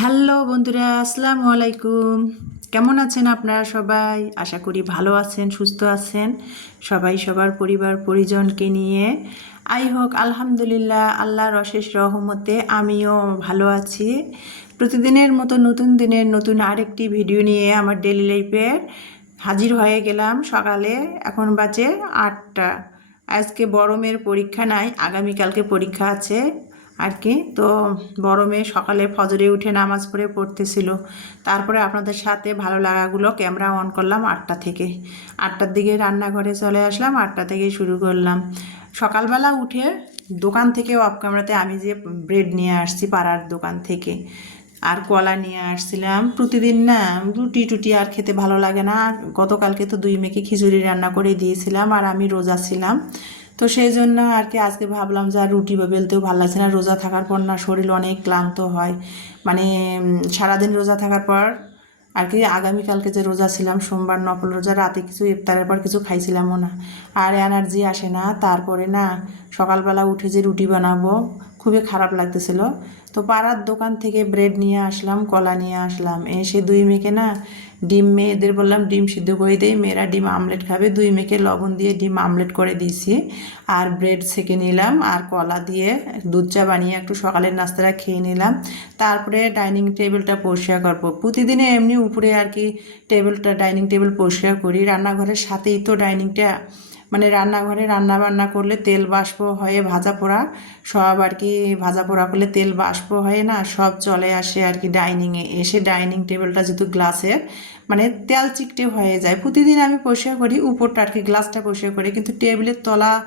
Hello বন্ধুরা, আসসালামু আলাইকুম। কেমন আছেন আপনারা সবাই? আশা করি ভালো আছেন, সুস্থ আছেন। সবাই, সবার পরিবার, পরিজনকে নিয়ে। আই হোক, আলহামদুলিল্লাহ, আল্লাহর অশেষ রহমতে আমিও ভালো আছি। প্রতিদিনের মতো নতুন দিনের নতুন আরেকটি ভিডিও নিয়ে আমার ডেলি লাইফের হাজির হয়ে গেলাম সকালে। এখন বাজে আটটা। আজকে বড় মেয়ের পরীক্ষা নাই, আগামীকালকে পরীক্ষা আছে। আর কি। তো বড় মেয়ে সকালে ফজরে উঠে নামাজ পড়ে পড়তেছিল। তারপরে আপনাদের সাথে ভালো লাগাগুলো ক্যামেরা অন করলাম আটটা থেকে। আটটার দিকে রান্নাঘরে চলে আসলাম, আটটা থেকে শুরু করলাম। সকালবেলা উঠে দোকান থেকে অফ ক্যামেরাতে আমি যে ব্রেড নিয়ে আসছি পাড়ার দোকান থেকে, আর কলা নিয়ে আসছিলাম। প্রতিদিন না রুটি টুটি আর খেতে ভালো লাগে না। গতকালকে তো দুই মেয়েকে খিচুড়ি রান্না করে দিয়েছিলাম আর আমি রোজা ছিলাম। তো সেই জন্য আর কি আজকে ভাবলাম যে আর রুটি বা বেলতেও ভালো লাগছে না। রোজা থাকার পর না শরীর অনেক ক্লান্ত হয়। মানে সারাদিন রোজা থাকার পর আর কি আগামীকালকে যে রোজা ছিলাম, সোমবার নকল রোজা, রাতে কিছু ইফতারের পর কিছু খাইছিলামও না। আর এনার্জি আসে না। তারপরে না সকালবেলা উঠে যে রুটি বানাবো খুবই খারাপ লাগতেছিল। তো পাড়ার দোকান থেকে ব্রেড নিয়ে আসলাম, কলা নিয়ে আসলাম। এসে দুই মেয়েকে না ডিম মেয়েদের বললাম ডিম সিদ্ধ করে দেই, মেয়েরা ডিম আমলেট খাবে। দুই মেয়েকে লবণ দিয়ে ডিম আমলেট করে দিয়েছি। আর ব্রেড সেকে নিলাম আর কলা দিয়ে দুধ চা বানিয়ে একটু সকালের নাস্তাটা খেয়ে নিলাম। তারপরে ডাইনিং টেবিলটা পরিষ্কার করব। প্রতিদিনে এমনি উপরে আর কি টেবিলটা, ডাইনিং টেবিল পরিষ্কার করি। রান্নাঘরের সাথেই তো ডাইনিংটা মানে রান্নাঘরে রান্না বান্না করলে তেল বাষ্প হয়ে ভাজা পোড়া, সব আর কি ভাজা পোড়া করলে তেল বাষ্প হয় না সব চলে আসে আর কি ডাইনিংয়ে এসে ডাইনিং টেবিলটা যেহেতু গ্লাসের মানে তেল চিকটে হয়ে যায়। প্রতিদিন আমি পরিষ্কার করি, উপরটা আর কি গ্লাসটা পরিষ্কার করি। কিন্তু টেবিলের তলা,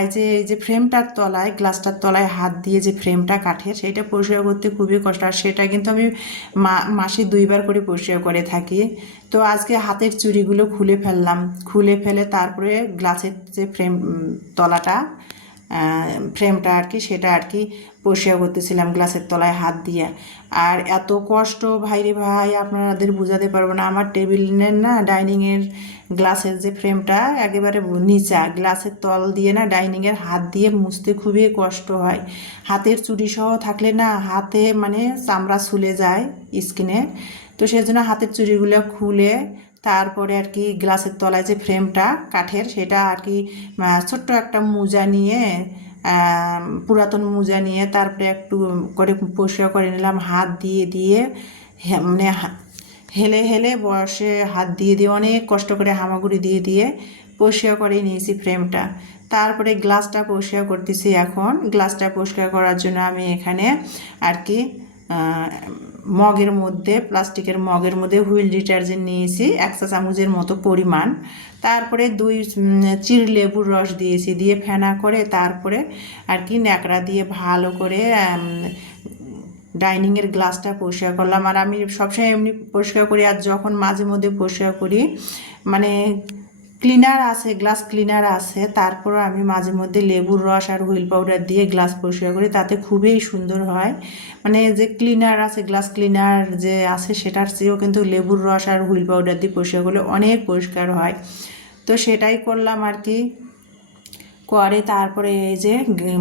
এই যে এই যে ফ্রেমটার তলায়, গ্লাসটার তলায় হাত দিয়ে যে ফ্রেমটা কাঠের সেইটা পরিষ্কার করতে খুবই কষ্ট। আর সেটা কিন্তু আমি মা- মাসে দুইবার করে পরিষ্কার করে থাকি। তো আজকে হাতের চুড়িগুলো খুলে ফেললাম। খুলে ফেলে তারপরে গ্লাসের যে ফ্রেম তলাটা ফ্রেমটা আর কি, সেটা আর কি পরিষ্কার করতেছিলাম গ্লাসের তলায় হাত দিয়ে। আর এত কষ্ট, ভাই রে ভাই, আপনাদের বোঝাতে পারব না। আমার টেবিলের না ডাইনিংয়ের গ্লাসের যে ফ্রেমটা একেবারে নিচা, গ্লাসের তল দিয়ে না ডাইনিংয়ের হাত দিয়ে মুছতে খুবই কষ্ট হয়। হাতের চুড়ি সহ থাকলে না হাতে মানে চামড়া ছুলে যায় স্কিনে। তো সেই জন্য হাতের চুড়িগুলো খুলে তারপরে আর কি গ্লাসের তলায় যে ফ্রেমটা কাঠের, সেটা আর কি ছোট্ট একটা মোজা নিয়ে পুরাতন মোজা নিয়ে তারপরে একটু করে পরিষ্কার করে নিলাম, হাত দিয়ে দিয়ে মানে হেলে হেলে বয়সে হাত দিয়ে দিয়ে, অনেক কষ্ট করে হামাগুড়ি দিয়ে দিয়ে পরিষ্কার করে নিয়েছি ফ্রেমটা। তারপরে গ্লাসটা পরিষ্কার করতেছি এখন। গ্লাসটা পরিষ্কার করার জন্য আমি এখানে আর কি মগের মধ্যে, প্লাস্টিকের মগের মধ্যে হুইল ডিটারজেন্ট নিয়েছি এক চা চামচের মতো পরিমাণ। তারপরে দুই চির লেবুর রস দিয়েছি, দিয়ে ফেনা করে তারপরে আর কি ন্যাকড়া দিয়ে ভালো করে ডাইনিংয়ের গ্লাসটা পরিষ্কার করলাম। আর আমি সবসময় এমনি পরিষ্কার করি, আর যখন মাঝে মধ্যে পরিষ্কার করি মানে ক্লিনার আছে গ্লাস ক্লিনার আছে, তারপর আমি মাঝে মধ্যে লেবুর রস আর হুইল পাউডার দিয়ে গ্লাস পরিষ্কার করি, তাতে খুবই সুন্দর হয়। মানে যে ক্লিনার আছে গ্লাস ক্লিনার যে আছে, সেটার চেয়েও কিন্তু লেবুর রস আর হুইল পাউডার দিয়ে পরিষ্কার করলে অনেক পরিষ্কার হয়। তো সেটাই করলাম আর কি। করে, তারপরে এই যে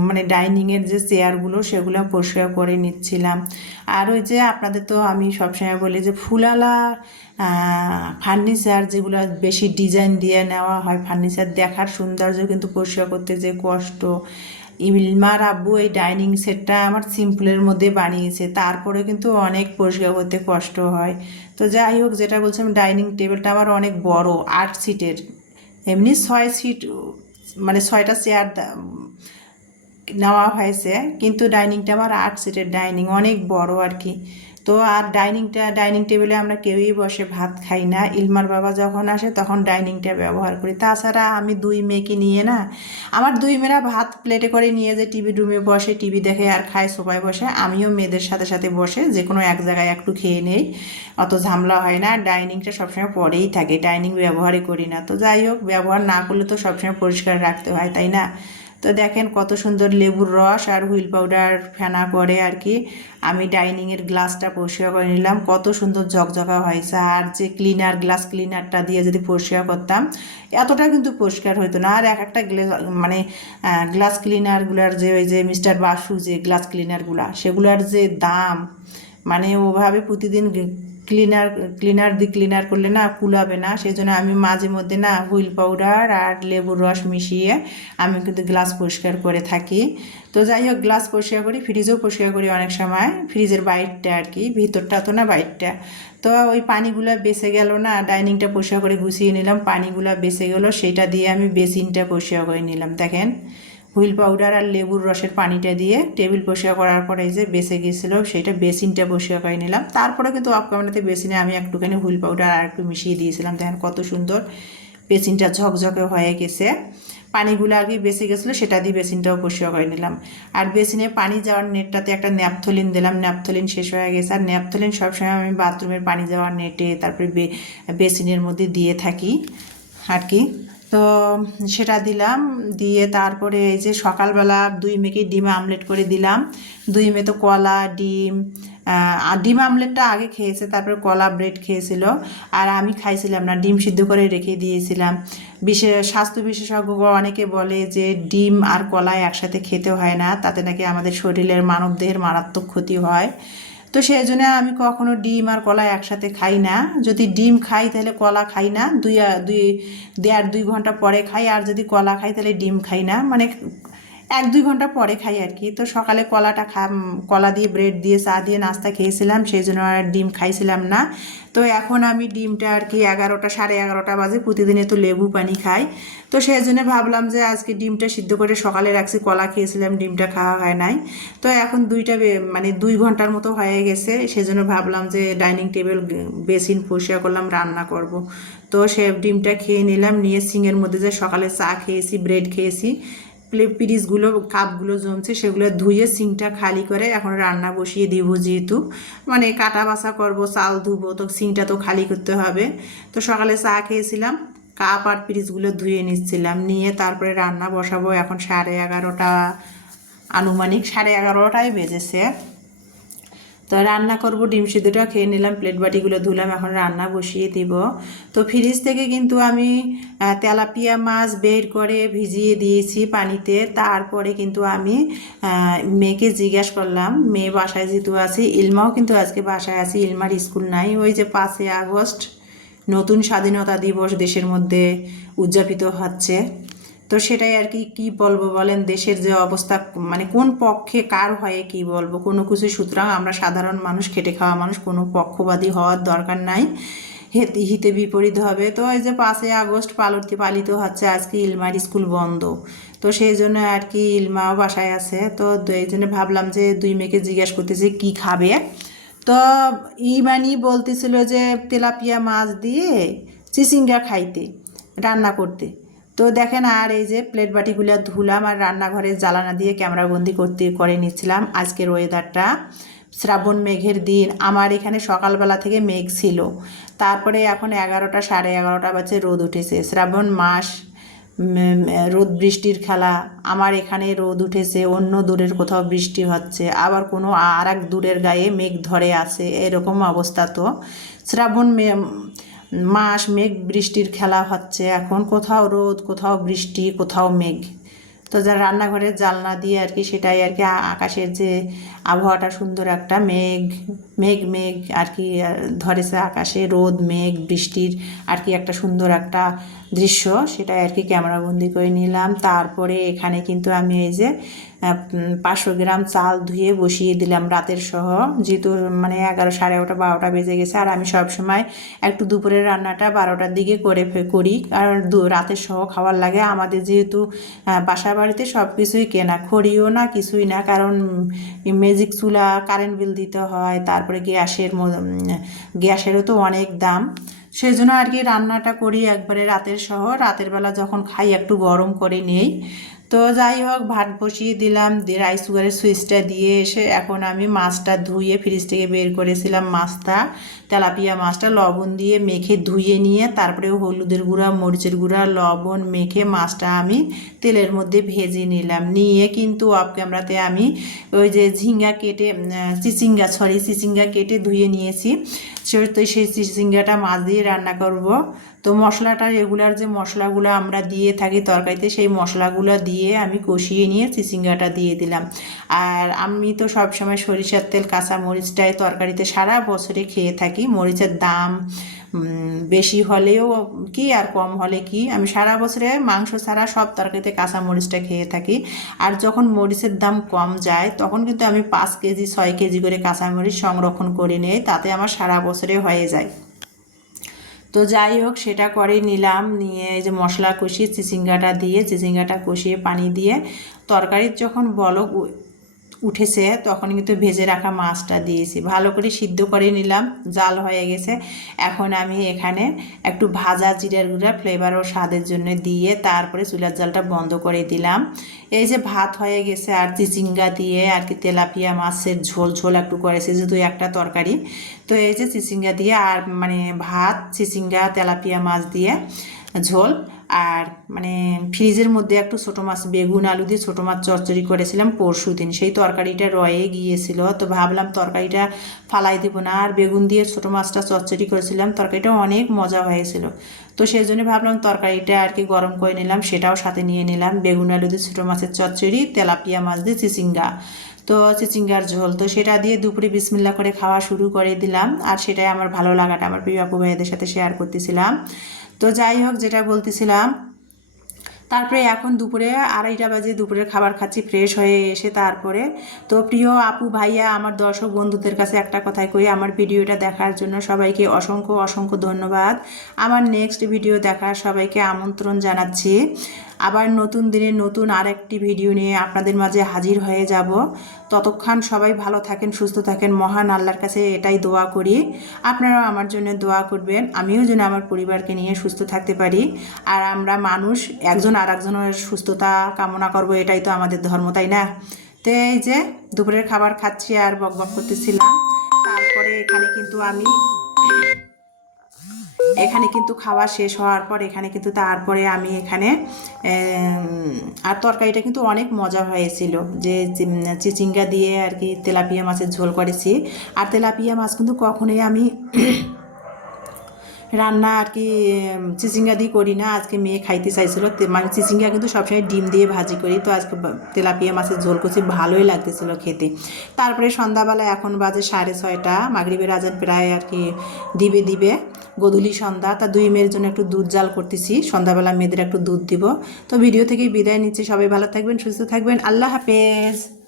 মানে ডাইনিংয়ের যে চেয়ারগুলো, সেগুলো পরিষ্কার করে নিচ্ছিলাম। আর ওই যে আপনাদের তো আমি সবসময় বলি যে ফুলালা ফার্নিচার যেগুলো বেশি ডিজাইন দিয়ে নেওয়া হয়, ফার্নিচার দেখার সৌন্দর্য কিন্তু পরিষ্কার করতে যে কষ্ট। ইলমার আব্বু এই ডাইনিং সেটটা আমার সিম্পলের মধ্যে বানিয়েছে তারপরে কিন্তু অনেক পরিষ্কার করতে কষ্ট হয়। তো যাই হোক, যেটা বলছিলাম, ডাইনিং টেবিলটা আমার অনেক বড়, আট সিটের। এমনি ছয় সিট মানে ছয়টা চেয়ার নেওয়া হয়েছে, কিন্তু ডাইনিংটা আমার আট সিটের ডাইনিং অনেক বড় আর কি। তো আর ডাইনিংটা, ডাইনিং টেবিলে আমরা কেউই বসে ভাত খাই না। ইলমার বাবা যখন আসে তখন ডাইনিংটা ব্যবহার করি। তাছাড়া আমি দুই মেয়েকে নিয়ে না, আমার দুই মেয়েরা ভাত প্লেটে করে নিয়ে যে টিভি রুমে বসে টিভি দেখে আর খায়, সোফায় বসে, আমিও মেয়েদের সাথে সাথে বসে যে কোনো এক জায়গায় একটু খেয়ে নেই, অত ঝামেলা হয় না। ডাইনিংটা সবসময় পরেই থাকে, ডাইনিং ব্যবহারই করি না। তো যাই হোক, ব্যবহার না করলে তো সবসময় পরিষ্কার রাখতে হয়, তাই না? তো দেখেন কত সুন্দর লেবুর রস আর হুইল পাউডার ফেনা করে আর কি। আমি ডাইনিংয়ের গ্লাসটা পরিষ্কার করে নিলাম। কত সুন্দর ঝকঝকা হয়েছে। আর যে ক্লিনার, গ্লাস ক্লিনারটা দিয়ে যদি পরিষ্কার করতাম, এতটা কিন্তু পরিষ্কার হতো না। আর এক একটা মানে গ্লাস ক্লিনারগুলার যে ওই যে মিস্টার বাসু যে গ্লাস ক্লিনারগুলা, সেগুলার যে দাম মানে ওভাবে প্রতিদিন ক্লিনার ক্লিনার দিয়ে ক্লিনার করলে না কুলাবে না সেই জন্য আমি মাঝে মধ্যে না হুইল পাউডার আর লেবুর রস মিশিয়ে আমি কিন্তু গ্লাস পরিষ্কার করে থাকি। তো যাই হোক, গ্লাস পরিষ্কার করি, ফ্রিজও পরিষ্কার করি অনেক সময়, ফ্রিজের বাইরটা আর কি, ভিতরটা তো না বাইরটা। তো ওই পানিগুলো বেঁচে গেল না, ডাইনিংটা পরিষ্কার করে গুছিয়ে নিলাম, পানিগুলো বেঁচে গেল, সেটা দিয়ে আমি বেসিনটা পরিষ্কার করে নিলাম, দেখেন। হুইল পাউডার আর লেবুর রসের পানিটা দিয়ে টেবিল পরিষ্কার করার পরে যে বেসে গেছিল, সেটা বেসিনটা পরিষ্কার করে নিলাম। তারপরে কিন্তু ক্যামেরাতে বেসিনে আমি একটুখানি হুইল পাউডার আর একটু মিশিয়ে দিয়েছিলাম। দেখেন কত সুন্দর বেসিনটা ঝকঝকে হয়ে গেছে। পানিগুলো আগে বেসে গেছিল, সেটা দিয়ে বেসিনটাও পরিষ্কার করে নিলাম। আর বেসিনে পানি যাওয়ার নেটটাতে একটা ন্যাপথলিন দিলাম। ন্যাপথলিন শেষ হয়ে গেছে। আর ন্যাপথলিন সবসময় আমি বাথরুমের পানি যাওয়ার নেটে, তারপরে বেসিনের মধ্যে দিয়ে থাকি আর কি। তো সেটা দিলাম, দিয়ে তারপরে এই যে সকালবেলা দুই মেয়েকে ডিম আমলেট করে দিলাম। দুই মেয়ে তো কলা, ডিম ডিম আমলেটটা আগে খেয়েছে, তারপরে কলা ব্রেড খেয়েছিল। আর আমি খাইছিলাম না, ডিম সিদ্ধ করে রেখে দিয়েছিলাম। বিশেষ স্বাস্থ্য বিশেষজ্ঞ অনেকে বলে যে ডিম আর কলা একসাথে খেতে হয় না, তাতে নাকি আমাদের শরীরের মানবদেহের মারাত্মক ক্ষতি হয়। তো সেই জন্য আমি কখনো ডিম আর কলা একসাথে খাই না। যদি ডিম খাই তাহলে কলা খাই না। দুই দুই, দেড়, দুই ঘণ্টা পরে খাই। আর যদি কলা খাই তাহলে ডিম খাই না। মানে এক দুই ঘণ্টা পরে খাই আর কি। তো সকালে কলাটা খা কলা দিয়ে ব্রেড দিয়ে চা দিয়ে নাস্তা খেয়েছিলাম, সেই জন্য আর ডিম খাইছিলাম না। তো এখন আমি ডিমটা আর কি এগারোটা, সাড়ে এগারোটা বাজে, প্রতিদিনে তো লেবু পানি খাই। তো সেই জন্য ভাবলাম যে আজকে ডিমটা সিদ্ধ করে সকালে রাখছি, কলা খেয়েছিলাম, ডিমটা খাওয়া হয় নাই। তো এখন দুইটা মানে দুই ঘণ্টার মতো হয়ে গেছে সেজন্য ভাবলাম যে ডাইনিং টেবিল বেসিন পরিষ্কার করলাম, রান্না করব। তো সে ডিমটা খেয়ে নিলাম, নিয়ে সিংয়ের মধ্যে যে সকালে চা খেয়েছি, ব্রেড খেয়েছি পিরিসগুলো কাপগুলো জমছে, সেগুলো ধুয়ে সিংটা খালি করে এখন রান্না বসিয়ে দিব যেহেতু। মানে কাটা বাসা করব, চাল ধুবো, তো সিংটা তো খালি করতে হবে। তো সকালে চা খেয়েছিলাম, কাপ আর পিরিসগুলো ধুয়ে নিচ্ছিলাম, নিয়ে তারপরে রান্না বসাবো। এখন সাড়ে এগারোটা আনুমানিক, সাড়ে এগারোটায় বেজেছে। তো রান্না করব, ডিম সিদ্ধটা খেয়ে নিলাম প্লেট বাটিগুলো ধুলাম, এখন রান্না বসিয়ে দিব। তো ফ্রিজ থেকে কিন্তু আমি তেলাপিয়া মাছ বের করে ভিজিয়ে দিয়েছি পানিতে। তারপরে কিন্তু আমি মেয়েকে জিজ্ঞাসা করলাম, মেয়ে বাসায় যেহেতু আছে, ইলমাও কিন্তু আজকে বাসায় আছে, ইলমার স্কুল নাই। ওই যে পাঁচই আগস্ট, নতুন স্বাধীনতা দিবস দেশের মধ্যে উদযাপিত হচ্ছে। তো সেটাই আর কি কি বলব বলেন? দেশের যে অবস্থা মানে কোন পক্ষে কার হয়ে কি বলব? কোনো কিছু, সুতরাং আমরা সাধারণ মানুষ, খেটে খাওয়া মানুষ, কোনো পক্ষবাদী হওয়ার দরকার নাই। হেতে, হিতে বিপরীত হবে। তো এই যে পাঁচই আগস্ট পালতি, পালিত হচ্ছে, আজকে ইলমার স্কুল বন্ধ। তো সেই জন্য আর কি ইলমাও বাসায় আছে। তো এই জন্য ভাবলাম যে দুই মেয়েকে জিজ্ঞাসা করতেছি, কি খাবে? তো ইমানি বলতেছিল যে তেলাপিয়া মাছ দিয়ে চিচিঙ্গা খাইতে, রান্না করতে। তো দেখেন আর এই যে প্লেট বাটিগুলো ধুলাম আর রান্নাঘরের জ্বালানা দিয়ে ক্যামেরাবন্দি করতে, করে নিচ্ছিলাম আজকের ওয়েদারটা শ্রাবণ মেঘের দিন, আমার এখানে সকালবেলা থেকে মেঘ ছিল। তারপরে এখন এগারোটা, সাড়ে এগারোটা বাজে রোদ উঠেছে। শ্রাবণ মাস রোদ বৃষ্টির খেলা, আমার এখানে রোদ উঠেছে, অন্য দূরের কোথাও বৃষ্টি হচ্ছে, আবার কোনো আর এক দূরের গায়ে মেঘ ধরে আছে, এরকম অবস্থা তো। শ্রাবণ মে- মাস মেঘ বৃষ্টির খেলা হচ্ছে, এখন কোথাও রোদ, কোথাও বৃষ্টি, কোথাও মেঘ। তো যা রান্নাঘরের জানলা দিয়ে আর কি সেটাই আর কি আকাশের যে আবহাওয়াটা সুন্দর একটা মেঘ মেঘ মেঘ, আর কি ধরেছে আকাশে রোদ, মেঘ, বৃষ্টির আর কি একটা সুন্দর একটা দৃশ্য, সেটাই আর কি ক্যামেরাবন্দি করে নিলাম। তারপরে এখানে কিন্তু আমি এই যে পাঁচশো গ্রাম চাল ধুয়ে বসিয়ে দিলাম রাতের সহ। যেহেতু মানে এগারো, সাড়ে এগারোটা, বারোটা বেজে গেছে, আর আমি সব সময় একটু দুপুরের রান্নাটা বারোটার দিকে করে করি। কারণ রাতের সহ খাওয়ার লাগে। আমাদের যেহেতু বাসা বাড়িতে সব কিছুই কেনা, খড়িও না, কিছুই না। কারণ ম্যাজিক চুলা কারেন্ট বিল দিতে হয়, তারপরে গ্যাসের গ্যাসেরও তো অনেক দাম। সেই জন্য আর কি রান্নাটা করি একবারে রাতের সহ রাতের বেলা যখন খাই, একটু গরম করে নেই। তো যাই হোক, ভাত বসিয়ে দিলাম রাইস কুকারের সুইচটা দিয়ে এসে এখন আমি মাছটা ধুয়ে ফ্রিজ থেকে বের করেছিলাম মাছটা, তেলাপিয়া মাছটা, লবণ দিয়ে মেখে ধুয়ে নিয়ে তারপরে হলুদের গুঁড়া, মরিচের গুঁড়া, লবণ মেখে মাছটা আমি তেলের মধ্যে ভেজে নিলাম। নিয়ে কিন্তু অফ ক্যামেরাতে আমি ওই যে ঝিঙ্গা কেটে চিচিঙ্গা সরি চিচিঙ্গা কেটে ধুয়ে নিয়েছি। সে তো সেই চিচিঙ্গাটা মাছ দিয়ে রান্না করব। তো মশলাটা রেগুলার যে মশলাগুলো আমরা দিয়ে থাকি তরকারিতে, সেই মশলাগুলো দিয়ে আমি কষিয়ে নিয়ে চিচিঙ্গাটা দিয়ে দিলাম। আর আমি তো সবসময় সরিষার তেল, কাঁচা মরিচটাই তরকারিতে সারা বছরে খেয়ে থাকি। মরিচের দাম বেশি হলেও কি আর কম হলে কি? আমি সারা বছরে মাংস ছাড়া সব তরকারিতে কাঁচা মরিচটা খেয়ে থাকি। আর যখন মরিচের দাম কম যায়, তখন কিন্তু আমি পাঁচ কেজি, ছয় কেজি করে কাঁচা মরিচ সংরক্ষণ করে নিই। তাতে আমার সারা বছরে হয়ে যায়। তো যাই হোক, সেটা করে নিলাম। নিয়ে এই যে মশলা কষিয়ে, চিচিঙ্গাটা দিয়ে, চিচিঙ্গাটা কষিয়ে পানি দিয়ে তরকারির যখন বলক উঠেছে, তখন কিন্তু ভেজে রাখা মাছটা দিয়েছি। ভালো করে সিদ্ধ করে নিলাম, জাল হয়ে গেছে। এখন আমি এখানে একটু ভাজা জিরার গুঁড়া ফ্লেভার ও স্বাদের জন্য দিয়ে তারপরে চুলার জালটা বন্ধ করে দিলাম। এই যে ভাত হয়ে গেছে, আর চিচিঙ্গা দিয়ে আর কি তেলাপিয়া মাছের ঝোল ঝোল একটু করেছে, যেহেতু একটা তরকারি। তো এই যে চিচিঙ্গা দিয়ে আর মানে ভাত চিচিঙ্গা তেলাপিয়া মাছ দিয়ে ঝোল। আর মানে ফ্রিজের মধ্যে একটু ছোটো মাছ, বেগুন, আলু দিয়ে ছোটো মাছ চচ্চড়ি করেছিলাম পরশু দিন। সেই তরকারিটা রয়ে গিয়েছিল, তো ভাবলাম তরকারিটা ফালাই দিব না। আর বেগুন দিয়ে ছোটো মাছটা চচ্চড়ি করেছিলাম, তরকারিটা অনেক মজা হয়েছিল। তো সেই জন্য ভাবলাম তরকারিটা আর কি গরম করে নিলাম, সেটাও সাথে নিয়ে নিলাম। বেগুন, আলু দিয়ে ছোটো মাছের চচ্চড়ি তেলাপিয়া মাছ দিয়ে চিচিঙ্গা। তো চিচিঙ্গার ঝোল, তো সেটা দিয়ে দুপুরে বিসমিল্লা করে খাওয়া শুরু করে দিলাম। আর সেটাই আমার ভালো লাগাটা, আমার প্রিয় আপু ভাইদের সাথে শেয়ার করতেছিলাম। তো যাই হোক, যেটা বলতেছিলাম, তারপরে এখন দুপুরে আড়াইটা বাজে দুপুরের খাবার খাচ্ছি ফ্রেশ হয়ে এসে তারপরে। তো প্রিয় আপু, ভাইয়া, আমার দর্শক বন্ধুদের কাছে একটা কথাই কই, আমার ভিডিওটা দেখার জন্য সবাইকে অসংখ্য অসংখ্য ধন্যবাদ। আমার নেক্সট ভিডিও দেখার সবাইকে আমন্ত্রণ জানাচ্ছি। আবার নতুন দিনে নতুন আরেকটি ভিডিও নিয়ে আপনাদের মাঝে হাজির হয়ে যাব। ততক্ষণ সবাই ভালো থাকেন, সুস্থ থাকেন। মহান আল্লাহর কাছে এটাই দোয়া করি। আপনারাও আমার জন্য দোয়া করবেন। আমিও যেন আমার পরিবারকে নিয়ে সুস্থ থাকতে পারি। আর আমরা মানুষ, একজন আর একজনের সুস্থতা কামনা করব, এটাই তো আমাদের ধর্ম, তাই না? তো এই যে, দুপুরের খাবার খাচ্ছি আর বকবক বক করতেছিলাম। তারপরে এখানে কিন্তু আমি এখানে কিন্তু খাওয়া শেষ হওয়ার পর এখানে কিন্তু তারপরে আমি এখানে আর তরকারিটা কিন্তু অনেক মজা হয়েছিল। যে চিচিঙ্গা দিয়ে আর কি তেলাপিয়া মাছের ঝোল করেছি। আর তেলাপিয়া মাছ কিন্তু কখনোই আমি রান্না আর কি চিচিঙ্গা দিয়ে করি না। আজকে মেয়ে খাইতে চাইছিল। মানে চিচিঙ্গা কিন্তু সবসময় ডিম দিয়ে ভাজি করি। তো আজকে তেলাপিয়া মাছের ঝোল করছি। ভালোই লাগতেছিল খেতে। তারপরে সন্ধ্যাবেলা এখন বাজে সাড়ে ছয়টা। মাগরিবের আজান প্রায় আর কি দিবে দিবে। গধূলি সন্ধ্যা। তা দুই মেয়ের জন্য একটু দুধ জাল করতেছি। সন্ধ্যাবেলা মেয়েদের একটু দুধ দিব। তো ভিডিও থেকে বিদায় নিচ্ছি। সবাই ভালো থাকবেন, সুস্থ থাকবেন। আল্লাহ হাফেজ।